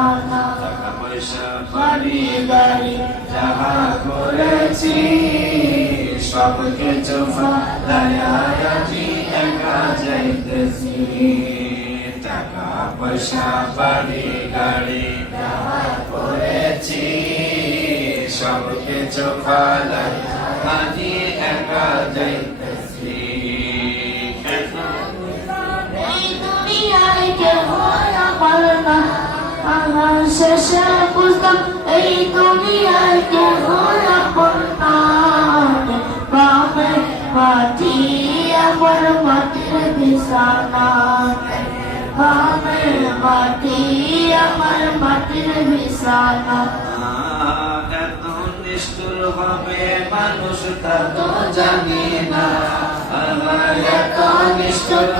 বিছানা, টাকা পয়সা বাড়ি গাড়ি যাহা করেছি সব কিছু ফালাইয়া আজি একা যাইতেছি। টাকা পয়সা বাড়ি গাড়ি যাহা করেছি সব কিছু ফালাইয়া আজি একা যাইতেছি। এই দুনিয়ায় কেহ আমার না, আমার শেষে বুঝলাম এই দুনিয়ায় কেহ আপন না। বামের মাটি আমার মাটির বিছানা, বামের মাটি আমার মাটির বিছানা। এত নিষ্ঠুর হবে মানুষ তা তো জানি না, এত নিষ্ঠুর